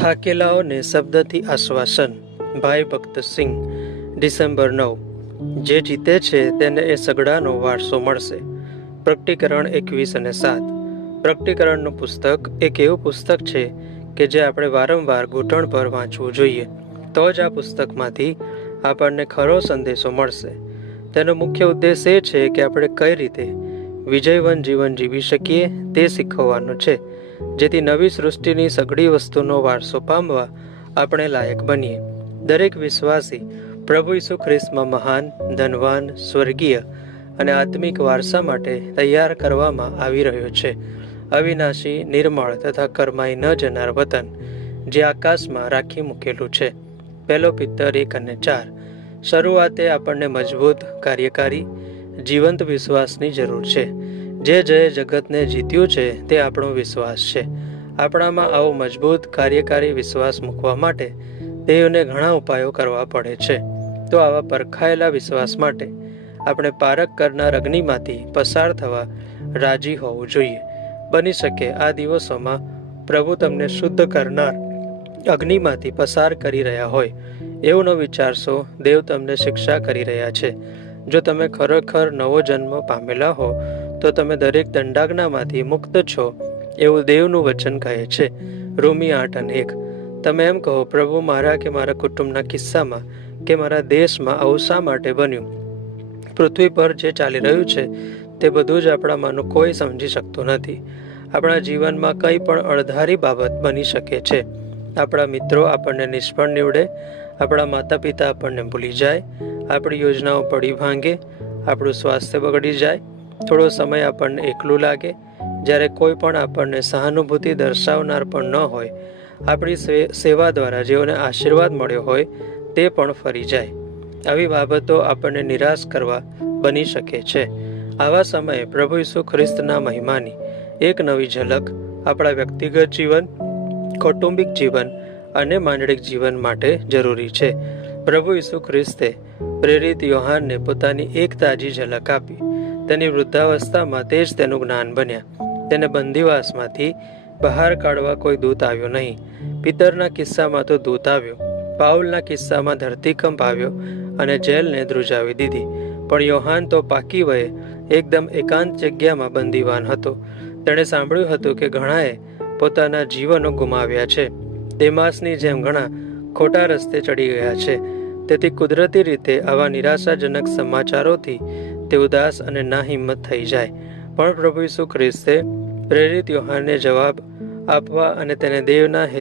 થાકેલાઓને શબ્દથી આશ્વાસન. ભાઈ ભક્તસિંહ. ડિસેમ્બર 9. જે જીતે છે તેને એ સગડાનો વારસો મળશે. પ્રકટીકરણ 21 અને 7. પ્રકટીકરણનું પુસ્તક એક એવું પુસ્તક છે કે જે આપણે વારંવાર ઘૂંટણ પર વાંચવું જોઈએ, તો જ આ પુસ્તકમાંથી આપણને ખરો સંદેશો મળશે. તેનો મુખ્ય ઉદ્દેશ એ છે કે આપણે કઈ રીતે વિજયવંત જીવન જીવી શકીએ તે શીખવવાનું છે, જેથી નવી સૃષ્ટિની સઘળી વસ્તુનો વારસો પામવા આપણે લાયક બનીએ. દરેક વિશ્વાસી પ્રભુ ઈસુ ખ્રિસ્તમાં મહાન, ધનવાન, સ્વર્ગીય અને આત્મિક વારસા માટે તૈયાર કરવામાં આવી રહ્યો છે. અવિનાશી, નિર્મળ તથા કરમાઈ ન જનાર વતન જે આકાશમાં રાખી મૂકેલું છે. 1 પિત્તર 1 અને 4. શરૂઆતે આપણને મજબૂત, કાર્યકારી, જીવંત વિશ્વાસની જરૂર છે. જે જગતને જીત્યું છે તે આપણો વિશ્વાસ છે. આપણામાં આવો મજબૂત, કાર્યકારી વિશ્વાસ મૂકવા માટે તેઓને ઘણા ઉપાયો કરવા પડે છે. તો આવા પરખાયેલા વિશ્વાસ માટે આપણે પારખ કરનાર અગ્નિમાંથી પસાર થવા રાજી હોવું જોઈએ. બની શકે આ દિવસોમાં પ્રભુ તમને શુદ્ધ કરનાર અગ્નિમાંથી પસાર કરી રહ્યા હોય એવું ન વિચારશો. દેવ તમને શિક્ષા કરી રહ્યા છે. જો તમે ખરેખર નવો જન્મ પામેલા હો તો તમે દરેક દંડાજ્ઞામાંથી મુક્ત છો એવું દેવનું વચન કહે છે. રોમી 8 અને 1. તમે એમ કહો, પ્રભુ, મારા કે મારા કુટુંબના કિસ્સામાં કે મારા દેશમાં આવું શા માટે બન્યું? પૃથ્વી પર જે ચાલી રહ્યું છે તે બધું જ આપણામાંનું કોઈ સમજી શકતું નથી. આપણા જીવનમાં કંઈ પણ અણધારી બાબત બની શકે છે. આપણા મિત્રો આપણને નિષ્ફળ નીવડે, આપણા માતા પિતા આપણને ભૂલી જાય, આપણી યોજનાઓ પડી ભાંગે, આપણું સ્વાસ્થ્ય બગડી જાય, થોડો સમય આપણને એકલું લાગે, જ્યારે કોઈ પણ આપણને સહાનુભૂતિ દર્શાવનાર પણ ન હોય, આપણી સેવા દ્વારા જેઓને આશીર્વાદ મળ્યો હોય તે પણ ફરી જાય. આવી બાબતો આપણને નિરાશ કરવા બની શકે છે. આવા સમયે પ્રભુ ઈસુ ખ્રિસ્તના મહિમાની એક નવી ઝલક આપણા વ્યક્તિગત જીવન, કૌટુંબિક જીવન અને માંડળિક જીવન માટે જરૂરી છે. પ્રભુ ઈસુ ખ્રિસ્તે પ્રેરિત યોહાનને પોતાની એક તાજી ઝલક આપી. તેની વૃદ્ધાવસ્થામાં તે જ તેનું જ્ઞાન બન્યા. તેને બંદીવાસમાંથી બહાર કાઢવા કોઈ દૂત આવ્યો નહીં. પિતરના કિસ્સામાં તો દૂત આવ્યો, પાઉલના કિસ્સામાં ધરતીકંપ આવ્યો અને જેલને ધ્રુજાવી દીધી. પણ યોહાન તો પાકી વયે એકદમ એકાંત જગ્યામાં બંદીવાન હતો. તેણે સાંભળ્યું હતું કે ઘણાએ પોતાના જીવનો ગુમાવ્યા છે. દેમાસની જેમ ઘણા ખોટા રસ્તે ચડી ગયા છે. તેથી કુદરતી રીતે આવા નિરાશાજનક સમાચારોથી તે ઉદાસ અને નાહિંમત થઈ જાય. પણ પ્રભુ ઈસુ ખ્રિસ્તે પ્રેરિત યોહાનને જવાબ આપવા અને તેને દેવના